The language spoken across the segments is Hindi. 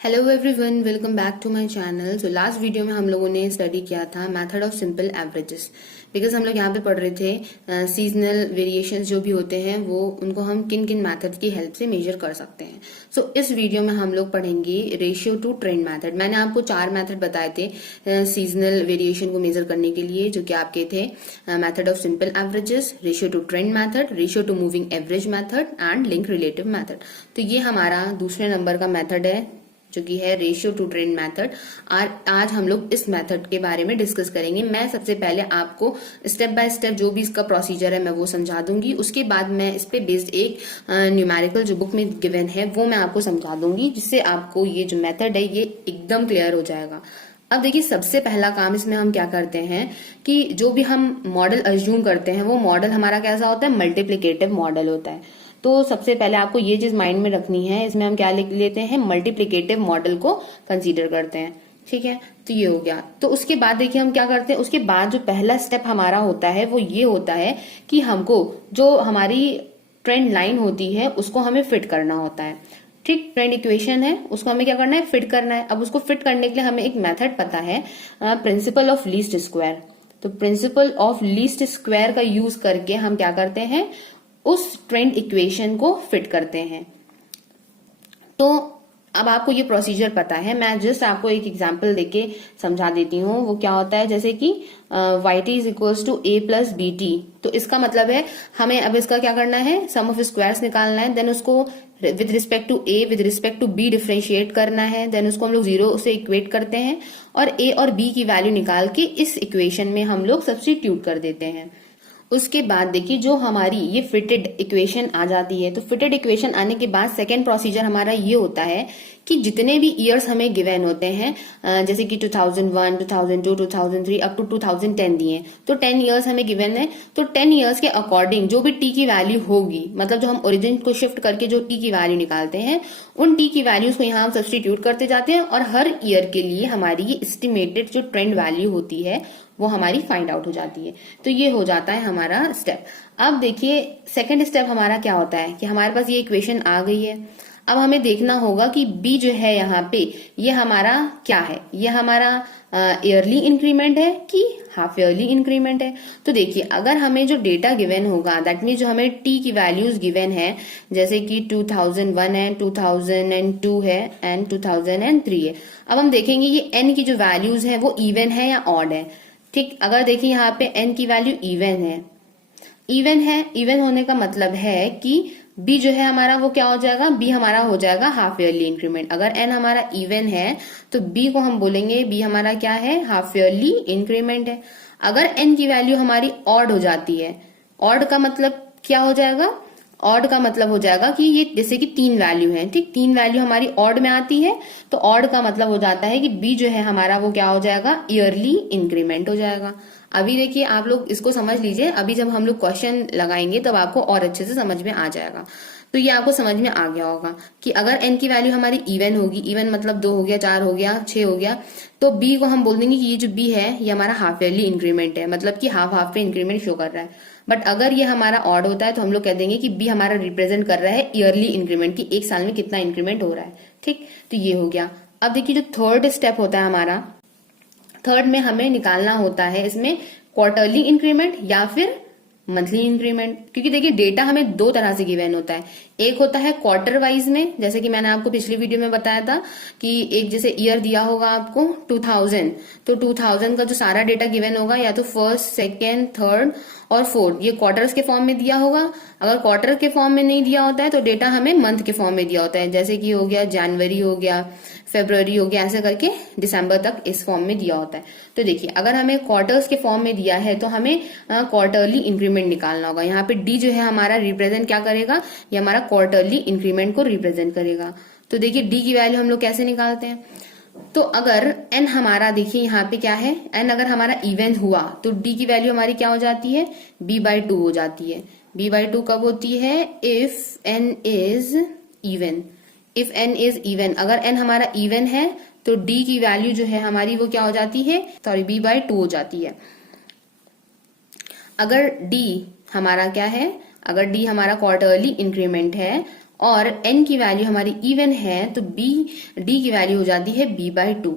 Hello everyone, welcome back to my channel. तो लास्ट वीडियो में हम लोगों ने स्टडी किया था method of simple averages. Because हम लोग यहाँ पे पढ़ रहे थे सीजनल वेरिएशंस जो भी होते हैं वो उनको हम किन किन मेथड की हेल्प से मेजर कर सकते हैं। सो इस वीडियो में हम लोग पढ़ेंगे रेशियो टू ट्रेंड मेथड। मैंने आपको 4 मेथड बताए थे सीजनल वेरिएशन को मेजर करने के लिए, जो कि आपके थे method of simple averages, ratio two trend method, ratio two moving average method and link relative method. तो ये हमारा दूसरे नंबर का मेथड है जो कि है रेशियो टू ट्रेंड मेथड। और आज हम लोग इस मेथड के बारे में डिस्कस करेंगे। मैं सबसे पहले आपको स्टेप बाय स्टेप जो भी इसका प्रोसीजर है मैं वो समझा दूंगी। उसके बाद मैं इस पे बेस्ड एक न्यूमेरिकल जो बुक में गिवन है वो मैं आपको समझा दूंगी, जिससे आपको ये जो मेथड है ये एकदम क्लियर हो जाएगा। अब देखिए, सबसे पहला काम इसमें हम क्या करते हैं कि जो भी हम मॉडल अज्यूम करते हैं वो मॉडल हमारा कैसा होता है, मल्टीप्लिकेटिव मॉडल होता है। तो सबसे पहले आपको ये चीज माइंड में रखनी है। इसमें हम क्या लिख लेते हैं, मल्टीप्लिकेटिव मॉडल को कंसीडर करते हैं। ठीक है, तो ये हो गया। तो उसके बाद देखिए हम क्या करते हैं, उसके बाद जो पहला स्टेप हमारा होता है वो ये होता है कि हमको जो हमारी ट्रेंड लाइन होती है उसको हमें फिट करना होता है। ठीक, ट्रेंड इक्वेशन है उसको हमें क्या करना है, फिट करना है। अब उसको फिट करने के लिए हमें एक मेथड पता है, प्रिंसिपल ऑफ लीस्ट स्क्वायर। तो प्रिंसिपल ऑफ लीस्ट स्क्वायर का यूज करके हम क्या करते हैं, उस ट्रेंड इक्वेशन को फिट करते हैं। तो अब आपको ये प्रोसीजर पता है, मैं जस्ट आपको एक एग्जांपल देके समझा देती हूँ। वो क्या होता है, जैसे कि Y T is equals to A plus B T. तो इसका मतलब है हमें अब इसका क्या करना है, सम ऑफ स्क्वायर्स निकालना है। देन उसको with respect to A with respect to B differentiate करना है। देन उसको हम लोग जीरो से इक्वेट करते हैं और ए और बी की वैल्यू निकाल के इस इक्वेशन में हम लोग सब्स्टिट्यूट कर देते हैं। उसके बाद देखिए जो हमारी ये फिटेड इक्वेशन आ जाती है। तो फिटेड इक्वेशन आने के बाद सेकेंड प्रोसीजर हमारा ये होता है कि जितने भी ईयर्स हमें गिवन होते हैं, जैसे कि 2001, 2002, 2003 अप टू 2010 दिए, तो 10 ईयर्स हमें गिवन है। तो 10 ईयर्स के अकॉर्डिंग जो भी टी की वैल्यू होगी, मतलब जो हम ओरिजिन को शिफ्ट करके जो टी की वैल्यू निकालते हैं, उन टी की वैल्यूज को यहाँ हम सब्स्टिट्यूट करते जाते हैं और हर ईयर के लिए हमारी ये एस्टिमेटेड जो ट्रेंड वैल्यू होती है वो हमारी फाइंड आउट हो जाती है। तो ये हो जाता है हमारा स्टेप। अब देखिए सेकेंड स्टेप हमारा क्या होता है कि हमारे पास ये इक्वेशन आ गई है। अब हमें देखना होगा कि बी जो है यहाँ पे ये हमारा क्या है, ये हमारा ईयरली इंक्रीमेंट है कि हाफ ईयरली इंक्रीमेंट है। तो देखिए अगर हमें जो डेटा गिवन होगा, दैट मीन जो हमें टी की वैल्यूज गिवन है, जैसे कि 2001 है, 2002 है एंड 2003 है। अब हम देखेंगे ये एन की जो वैल्यूज है वो इवन है या ऑड है। ठीक, अगर देखिए यहाँ पे एन की वैल्यू इवन है, इवन है, इवन होने का मतलब है कि बी जो है हमारा वो क्या हो जाएगा, बी हमारा हो जाएगा हाफ ईयरली इंक्रीमेंट। अगर एन हमारा इवन है तो बी को हम बोलेंगे बी हमारा क्या है, हाफ ईयरली इंक्रीमेंट है। अगर एन की वैल्यू हमारी ऑड हो जाती है, ऑड का मतलब क्या हो जाएगा, ऑड का मतलब हो जाएगा कि ये जैसे कि 3 वैल्यू है, ठीक, 3 वैल्यू हमारी ऑड में आती है, तो ऑड का मतलब हो जाता है कि बी जो है हमारा वो क्या हो जाएगा, ईयरली इंक्रीमेंट हो जाएगा। अभी देखिए आप लोग इसको समझ लीजिए, अभी जब हम लोग क्वेश्चन लगाएंगे तब आपको और अच्छे से समझ में आ जाएगा। तो ये आपको समझ में आ गया होगा कि अगर एन की वैल्यू हमारी इवन होगी, इवन मतलब 2 हो गया, 4 हो गया, 6 हो गया, तो बी को हम बोल देंगे कि ये जो बी है ये हमारा हाफ ईयरली इंक्रीमेंट है, मतलब कि हाफ हाफ पे इंक्रीमेंट शो कर रहा है। बट अगर ये हमारा ऑड होता है तो हम लोग कह देंगे कि बी हमारा रिप्रेजेंट कर रहा है ईयरली इंक्रीमेंट की, एक साल में कितना इंक्रीमेंट हो रहा है। ठीक, तो ये हो गया। अब देखिए जो थर्ड स्टेप होता है हमारा, थर्ड में हमें निकालना होता है इसमें क्वार्टरली इंक्रीमेंट या फिर मंथली इंक्रीमेंट। क्योंकि देखिए डेटा हमें 2 तरह से गिवन होता है, एक होता है क्वार्टर वाइज में, जैसे कि मैंने आपको पिछली वीडियो में बताया था कि एक जैसे ईयर दिया होगा आपको 2000, तो 2000 का जो सारा डेटा गिवन होगा या तो फर्स्ट, सेकेंड, थर्ड और फोर्थ, ये क्वार्टर्स के फॉर्म में दिया होगा। अगर क्वार्टर के फॉर्म में नहीं दिया होता है तो डेटा हमें मंथ के फॉर्म में दिया होता है, जैसे कि हो गया जनवरी, हो गया फरवरी, हो गया, ऐसे करके दिसंबर तक इस फॉर्म में दिया होता है। तो देखिए अगर हमें क्वार्टर्स के फॉर्म में दिया है तो हमें क्वार्टरली इंक्रीमेंट निकालना होगा। यहाँ पे डी जो है हमारा रिप्रेजेंट क्या करेगा, ये हमारा क्वार्टरली इंक्रीमेंट को रिप्रेजेंट करेगा। तो देखिए डी की वैल्यू हम लोग कैसे निकालते हैं, तो अगर एन हमारा देखिए यहाँ पे क्या है, एन अगर हमारा इवन हुआ तो डी की वैल्यू हमारी क्या हो जाती है, b/2 हो जाती है। b/2 कब होती है, if N is even, if N is even. अगर एन हमारा इवन है तो डी की वैल्यू जो है हमारी वो क्या हो जाती है, सॉरी b/2 हो जाती है। अगर डी हमारा क्या है, अगर डी हमारा क्वार्टरली इंक्रीमेंट है और n की वैल्यू हमारी इवन है तो d की वैल्यू हो जाती है b/2।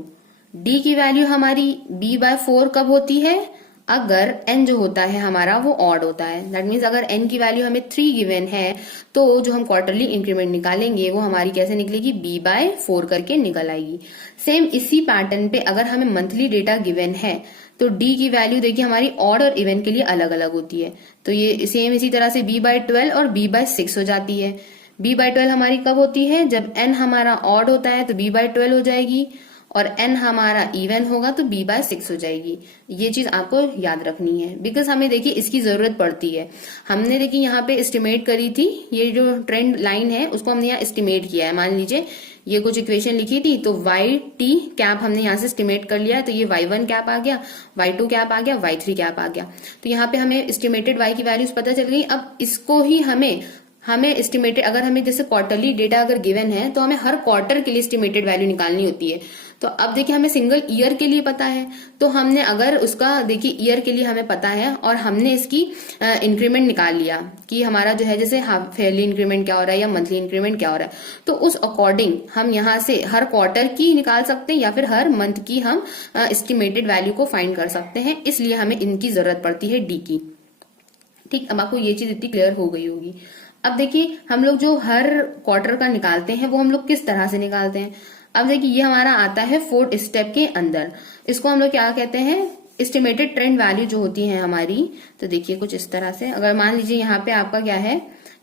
d की वैल्यू हमारी b/4 कब होती है? अगर n जो होता है हमारा वो ऑड होता है। दैट मीन्स अगर n की वैल्यू हमें 3 गिवन है तो जो हम क्वार्टरली इंक्रीमेंट निकालेंगे वो हमारी कैसे निकलेगी? b/4 करके निकल आएगी। सेम इसी पैटर्न पे अगर हमें मंथली डेटा गिवन है तो d की वैल्यू देखिए हमारी ऑड और इवन के लिए अलग अलग होती है। तो ये सेम इसी तरह से b/12 और b/6 हो जाती है। b/12 हमारी कब होती है? जब n हमारा ऑड होता है तो b/12 हो जाएगी और n हमारा इवन होगा तो b/6 हो जाएगी। ये चीज आपको याद रखनी है बिकॉज हमें देखिए इसकी जरूरत पड़ती है। हमने देखिए यहाँ पे एस्टिमेट करी थी, ये जो ट्रेंड लाइन है उसको हमने यहाँ एस्टिमेट किया है। मान लीजिए ये कुछ इक्वेशन लिखी थी तो y_t कैप हमने यहाँ से एस्टिमेट कर लिया है, तो ये y1 कैप आ गया, y2 कैप आ गया, y3 कैप आ गया। तो यहाँ पे हमें एस्टिमेटेड y की वैल्यूज पता चल गई। अब इसको ही हमें एस्टिमेटेड, अगर हमें जैसे क्वार्टरली डेटा अगर गिवन है तो हमें हर क्वार्टर के लिए एस्टिमेटेड वैल्यू निकालनी होती है। तो अब देखिए हमें सिंगल ईयर के लिए पता है, तो हमने अगर उसका देखिए ईयर के लिए हमें पता है और हमने इसकी इंक्रीमेंट निकाल लिया कि हमारा जो है जैसे हाफ ईयरली इंक्रीमेंट क्या हो रहा है या मंथली इंक्रीमेंट क्या हो रहा है, तो उस अकॉर्डिंग हम यहाँ से हर क्वार्टर की निकाल सकते हैं या फिर हर मंथ की हम एस्टिमेटेड वैल्यू को फाइंड कर सकते हैं। इसलिए हमें इनकी जरूरत पड़ती है डी की। ठीक, अब आपको ये चीज इतनी क्लियर हो गई होगी। अब देखिए हम लोग जो हर क्वार्टर का निकालते हैं वो हम लोग किस तरह से निकालते हैं। अब देखिए ये हमारा आता है 4th स्टेप के अंदर। इसको हम लोग क्या कहते हैं? एस्टिमेटेड ट्रेंड वैल्यू जो होती है हमारी। तो देखिए कुछ इस तरह से, अगर मान लीजिए यहाँ पे आपका क्या है,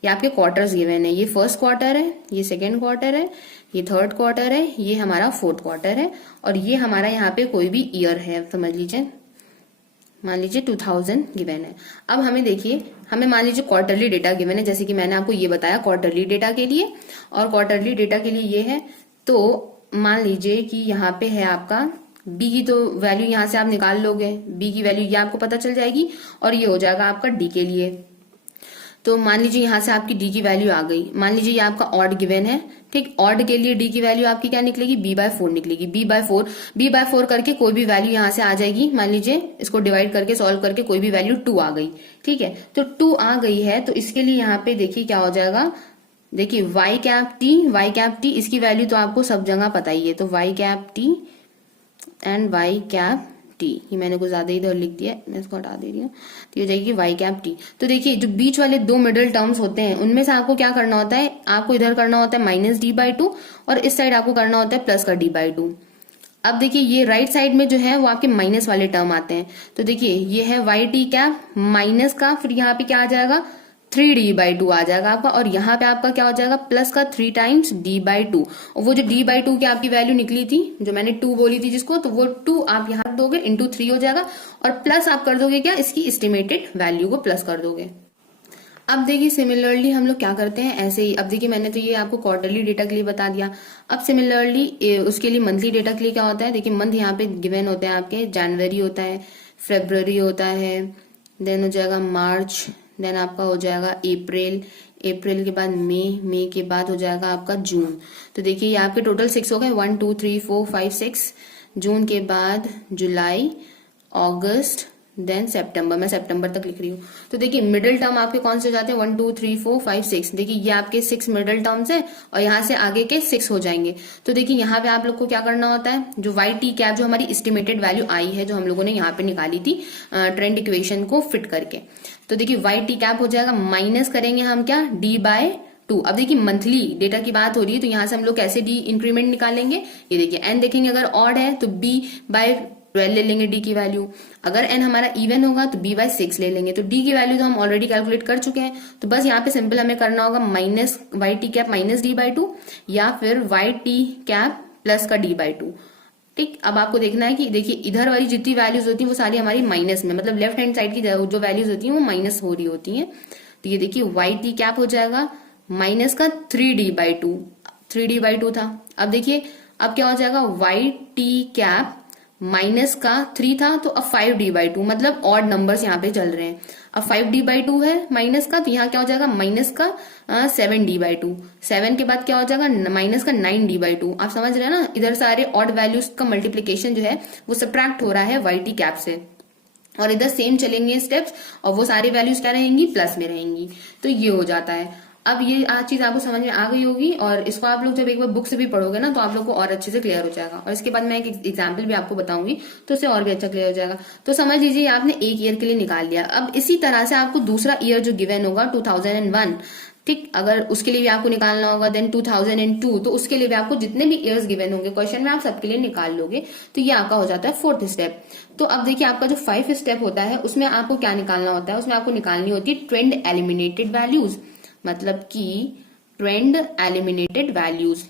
ये आपके क्वार्टर्स गिवन है। ये फर्स्ट क्वार्टर है, ये सेकेंड क्वार्टर है, ये थर्ड क्वार्टर है, ये हमारा फोर्थ क्वार्टर है और ये हमारा यहाँ पे कोई भी ईयर है। समझ लीजिए मान लीजिए 2000 गिवन है। अब हमें देखिए हमें मान लीजिए क्वार्टरली डेटा गिवन है, जैसे कि मैंने आपको ये बताया क्वार्टरली डेटा के लिए, और क्वार्टरली डेटा के लिए ये है। तो मान लीजिए कि यहाँ पे है आपका b की, तो वैल्यू यहाँ से आप निकाल लोगे, b की वैल्यू ये आपको पता चल जाएगी और ये हो जाएगा आपका d के लिए। तो मान लीजिए यहाँ से आपकी d की वैल्यू आ गई। मान लीजिए ये आपका ऑड गिवन है, ठीक, ऑड के लिए d की वैल्यू आपकी क्या निकलेगी? b/4 निकलेगी। b/4 करके कोई भी वैल्यू यहाँ से आ जाएगी। मान लीजिए इसको डिवाइड करके सॉल्व करके कोई भी वैल्यू 2 आ गई, ठीक है। तो 2 आ गई है तो इसके लिए यहाँ पे देखिए क्या हो जाएगा। देखिए y_t इसकी वैल्यू तो आपको सब जगह पता ही है, तो y_t एंड y_t, ये मैंने कुछ ज्यादा इधर लिख दिया, मैं इसको हटा दे रही हूँ। तो ये हो जाएगी y_t। तो देखिए जो बीच वाले दो मिडिल टर्म्स होते हैं उनमें से आपको क्या करना होता है? आपको इधर करना होता है -d/2 और इस साइड आपको करना होता है प्लस का d/2। अब देखिए ये राइट साइड में जो है वो आपके माइनस वाले टर्म आते हैं। तो देखिए ये है y_t कैप माइनस का, फिर यहाँ पे क्या आ जाएगा? 3d/2 आ जाएगा आपका, और यहाँ पे आपका क्या हो जाएगा? प्लस का 3 टाइम्स d/2। और वो जो d/2 की आपकी वैल्यू निकली थी, जो मैंने 2 बोली थी जिसको, तो वो 2 आप यहाँ दोगे इंटू 3 हो जाएगा, और प्लस आप कर दोगे क्या? इसकी एस्टिमेटेड वैल्यू को प्लस कर दोगे। अब देखिए सिमिलरली हम लोग क्या करते हैं ऐसे ही। अब देखिए मैंने तो ये आपको क्वार्टरली डेटा के लिए बता दिया। अब सिमिलरली उसके लिए मंथली डेटा के लिए क्या होता है? देखिए मंथ यहाँ पे गिवन होते हैं आपके, जनवरी होता है, फेब्रुवरी होता है, देन हो जाएगा मार्च, देन आपका हो जाएगा अप्रैल के बाद मई के बाद हो जाएगा आपका जून। तो देखिए ये आपके टोटल 6 हो गए, 1 2 3 4 5 6। जून के बाद जुलाई, अगस्त, देन सितंबर। मैं सितंबर तक लिख रही हूँ। तो देखिए मिडिल टर्म आपके कौन से हो जाते हैं? 1 2 3 4 5 6। देखिए ये आपके 6 मिडिल टर्म्स हैं और यहाँ से आगे के 6 हो जाएंगे। तो देखिए यहाँ पे आप लोग को क्या करना होता है? जो y_t कैप जो हमारी एस्टिमेटेड वैल्यू आई है, जो हम लोगों ने यहाँ पे निकाली थी ट्रेंड इक्वेशन को फिट करके, तो देखिए y_t कैप हो जाएगा, माइनस करेंगे हम क्या? d/2। अब देखिए मंथली डेटा की बात हो रही है तो यहाँ से हम लोग कैसे डी इंक्रीमेंट निकालेंगे? ये देखिए n देखेंगे, अगर ऑड है तो b/12 ले लेंगे d की वैल्यू। अगर n हमारा इवन होगा तो b/6 ले लेंगे। तो d की वैल्यू तो हम ऑलरेडी कैलकुलेट कर चुके हैं, तो बस यहाँ पे सिंपल हमें करना होगा minus y_t cap minus d/2 या फिर y_t कैप प्लस का d/2। ठीक, अब आपको देखना है कि देखिए इधर वाली जितनी वैल्यूज होती हैं वो सारी हमारी माइनस में, मतलब लेफ्ट हैंड साइड की जो वैल्यूज होती हैं वो माइनस हो रही होती हैं। तो ये देखिए y_t कैप हो जाएगा माइनस का 3d/2 था। अब देखिए अब क्या हो जाएगा? y_t कैप माइनस का 3 था तो अब 5d/2, मतलब ऑड नंबर्स यहाँ पे चल रहे हैं। अब 5d/2 है माइनस का, तो यहाँ क्या हो जाएगा? माइनस का 7d/2। 7 के बाद क्या हो जाएगा? माइनस का 9d/2। आप समझ रहे हैं ना, इधर सारे ऑड वैल्यूज का मल्टीप्लीकेशन जो है वो सब्ट्रैक्ट हो रहा है y_t कैप से, और इधर सेम चलेंगे स्टेप्स और वो सारी वैल्यूज क्या रहेंगी? प्लस में रहेंगी। तो ये हो जाता है। अब ये आज चीज आपको समझ में आ गई होगी, और इसको आप लोग जब एक बार बुक से भी पढ़ोगे ना तो आप लोग को और अच्छे से क्लियर हो जाएगा। और इसके बाद मैं एक एग्जाम्पल भी आपको बताऊंगी तो उससे और भी अच्छा क्लियर हो जाएगा। तो समझ लीजिए आपने एक ईयर के लिए निकाल लिया। अब इसी तरह से आपको दूसरा ईयर जो गिवन होगा 2001, ठीक, अगर उसके लिए भी आपको निकालना होगा, देन 2002, तो उसके लिए भी आपको जितने भी ईयर्स गिवन होंगे क्वेश्चन में आप सबके लिए निकाल लोगे। तो ये आपका हो जाता है फोर्थ स्टेप। तो अब देखिए आपका जो 5 स्टेप होता है उसमें आपको क्या निकालना होता है, उसमें आपको निकालनी होती है ट्रेंड एलिमिनेटेड वैल्यूज, मतलब कि ट्रेंड एलिमिनेटेड वैल्यूज।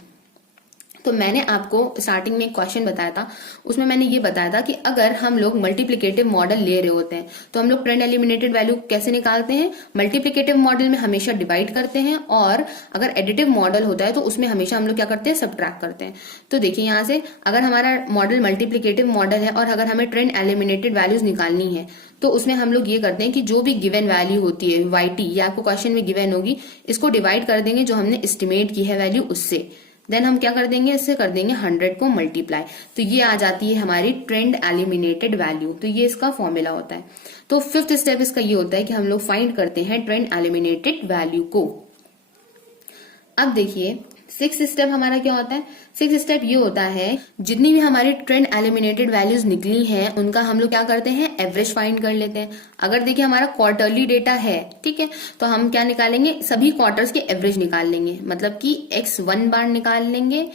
तो मैंने आपको स्टार्टिंग में एक क्वेश्चन बताया था, उसमें मैंने ये बताया था कि अगर हम लोग मल्टीप्लिकेटिव मॉडल ले रहे होते हैं तो हम लोग ट्रेंड एलिमिनेटेड वैल्यू कैसे निकालते हैं, मल्टीप्लिकेटिव मॉडल में हमेशा डिवाइड करते हैं, और अगर एडिटिव मॉडल होता है तो उसमें हमेशा हम लोग क्या करते हैं, सब्ट्रैक्ट करते हैं। तो देखिए यहाँ से अगर हमारा मॉडल मल्टीप्लिकेटिव मॉडल है और अगर हमें ट्रेंड एलिमिनेटेड वैल्यूज निकालनी है तो उसमें हम लोग ये करते हैं कि जो भी गिवन वैल्यू होती है YT, ये आपको क्वेश्चन में गिवन होगी, इसको डिवाइड कर देंगे जो हमने एस्टिमेट की है वैल्यू उससे, देन हम क्या कर देंगे, इससे कर देंगे 100 को मल्टीप्लाई, तो ये आ जाती है हमारी ट्रेंड एलिमिनेटेड वैल्यू। तो ये इसका फॉर्मूला होता है। तो 5th स्टेप इसका ये होता है कि हम लोग फाइंड करते हैं ट्रेंड एलिमिनेटेड वैल्यू को। अब देखिए 6th स्टेप हमारा क्या होता है, 6th स्टेप ये होता है जितनी भी हमारी ट्रेंड एलिमिनेटेड वैल्यूज निकली हैं उनका हम लोग क्या करते हैं, एवरेज फाइंड कर लेते हैं। अगर देखिए हमारा क्वार्टरली डेटा है, ठीक है, तो हम क्या निकालेंगे, सभी क्वार्टर्स के एवरेज निकाल लेंगे, मतलब कि x1 बार निकाल लेंगे,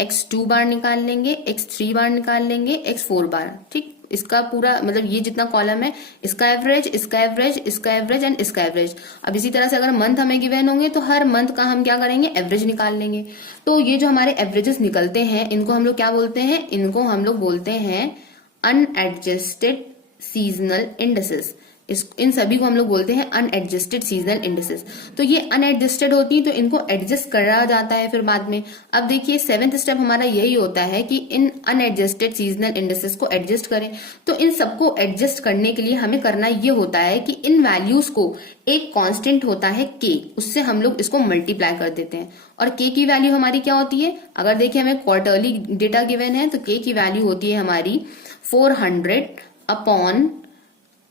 x2 बार निकाल लेंगे, x3 बार निकाल लेंगे, x4 बार, ठीक, इसका पूरा मतलब ये जितना कॉलम है इसका एवरेज, इसका एवरेज, इसका एवरेज एंड इसका एवरेज। अब इसी तरह से अगर मंथ हमें गिवन होंगे तो हर मंथ का हम क्या करेंगे, एवरेज निकाल लेंगे। तो ये जो हमारे एवरेजेस निकलते हैं इनको हम लोग क्या बोलते हैं, इनको हम लोग बोलते हैं अनएडजस्टेड सीजनल इंडिसेस। इन सभी को हम लोग बोलते हैं अनएडजस्टेड सीजनल इंडिसेस। तो ये अनएडजस्टेड होती है तो इनको एडजस्ट करा जाता है फिर बाद में। अब देखिए 7th स्टेप हमारा यही होता है कि इन अनएडजस्टेड सीजनल इंडिसेस को एडजस्ट करें। तो इन सबको एडजस्ट करने के लिए हमें करना ये होता है कि इन वैल्यूज को एक कांस्टेंट होता है k, उससे हम लोग इसको मल्टीप्लाई कर देते हैं। और k की वैल्यू हमारी क्या होती है, अगर देखिए हमें क्वार्टरली डेटा गिवन है तो k की वैल्यू होती है हमारी 400 upon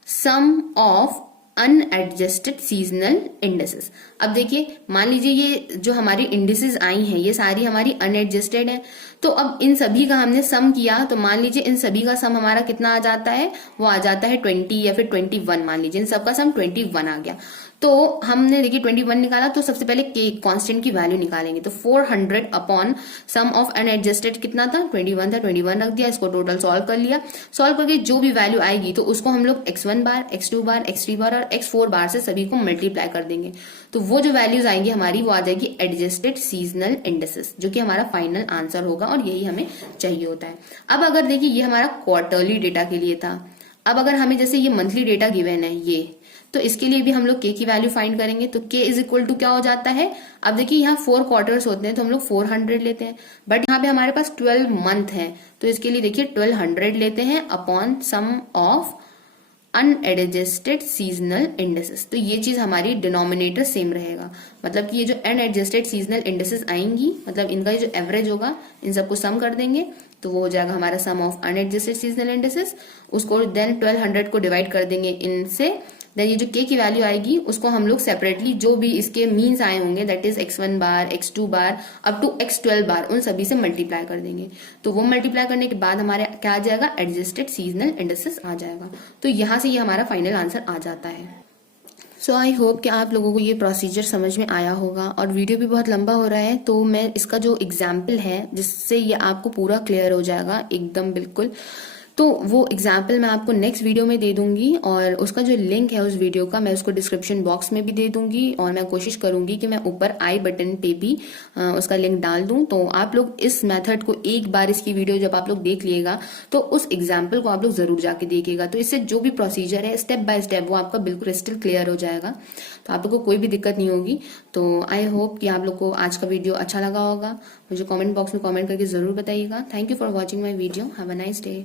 sum of unadjusted seasonal indices. अब देखिए मान लीजिए ये जो हमारी इंडिसेस आई हैं ये सारी हमारी अनएडजस्टेड है, तो अब इन सभी का हमने सम किया तो मान लीजिए इन सभी का सम हमारा कितना आ जाता है, वो आ जाता है 20 या फिर 21। मान लीजिए इन सबका सम 21 आ गया। तो हमने देखिए 21 निकाला, तो सबसे पहले के कांस्टेंट की वैल्यू निकालेंगे। तो 400 अपॉन सम ऑफ अनएडजस्टेड कितना था, 21 था, 21 रख दिया, इसको टोटल सॉल्व कर लिया। सॉल्व करके जो भी वैल्यू आएगी तो उसको हम लोग x1 बार, x2 बार, x3 बार और x4 बार से सभी को मल्टीप्लाई कर देंगे। तो वो जो वैल्यूज आएंगी हमारी वो आ जाएगी एडजस्टेड सीजनल इंडिसेस, जो कि हमारा फाइनल आंसर होगा और यही हमें चाहिए होता है। अब अगर देखिए ये हमारा क्वार्टरली डेटा के लिए था, अब अगर हमें जैसे ये मंथली डेटा गिवन है ये, तो इसके लिए भी हम लोग k की वैल्यू फाइंड करेंगे। तो k इज इक्वल टू क्या हो जाता है, अब देखिए यहाँ 4 क्वार्टर्स होते हैं तो हम लोग 400 लेते हैं, बट यहाँ पे हमारे पास 12 मंथ है तो इसके लिए देखिए 1200 लेते हैं upon sum of unadjusted seasonal indices. तो ये चीज हमारी डिनोमिनेटर सेम रहेगा, मतलब कि ये जो अनएडजस्टेड सीजनल इंडिसेस आएंगी मतलब इनका जो एवरेज होगा इन सबको सम कर देंगे तो वो हो जाएगा हमारा सम ऑफ अनएडजस्टेड सीजनल इंडिसेस। उसको देन 1200 को डिवाइड कर देंगे इनसे, देन ये जो k की वैल्यू आएगी उसको हम लोग सेपरेटली जो भी इसके मीन्स आए होंगे दैट इज x1 बार, x2 बार अप टू x12 बार, उन सभी से मल्टीप्लाई कर देंगे। तो वो मल्टीप्लाई करने के बाद हमारे क्या आ जाएगा, एडजस्टेड सीजनल इंडिसेस आ जाएगा। तो यहाँ से ये हमारा फाइनल आंसर आ जाता है। सो आई होप कि आप लोगों को ये प्रोसीजर समझ में आया होगा। और वीडियो भी बहुत लंबा हो रहा है तो मैं इसका जो एग्जाम्पल है जिससे ये आपको पूरा क्लियर हो जाएगा एकदम बिल्कुल, तो वो एग्जाम्पल मैं आपको नेक्स्ट वीडियो में दे दूंगी और उसका जो लिंक है उस वीडियो का मैं उसको डिस्क्रिप्शन बॉक्स में भी दे दूंगी और मैं कोशिश करूंगी कि मैं ऊपर आई बटन पे भी उसका लिंक डाल दूं। तो आप लोग इस मेथड को एक बार इसकी वीडियो जब आप लोग देख लिएगा तो उस एग्जाम्पल को आप लोग जरूर जाके देखिएगा। तो इससे जो भी प्रोसीजर है स्टेप बाय स्टेप वो आपका बिल्कुल क्रिस्टल क्लियर हो जाएगा, तो आप लोग को कोई भी दिक्कत नहीं होगी। तो आई होप कि आप लोग को आज का वीडियो अच्छा लगा होगा। मुझे कॉमेंट बॉक्स में कॉमेंट करके जरूर बताइएगा। Thank you for watching my video. Have a nice day.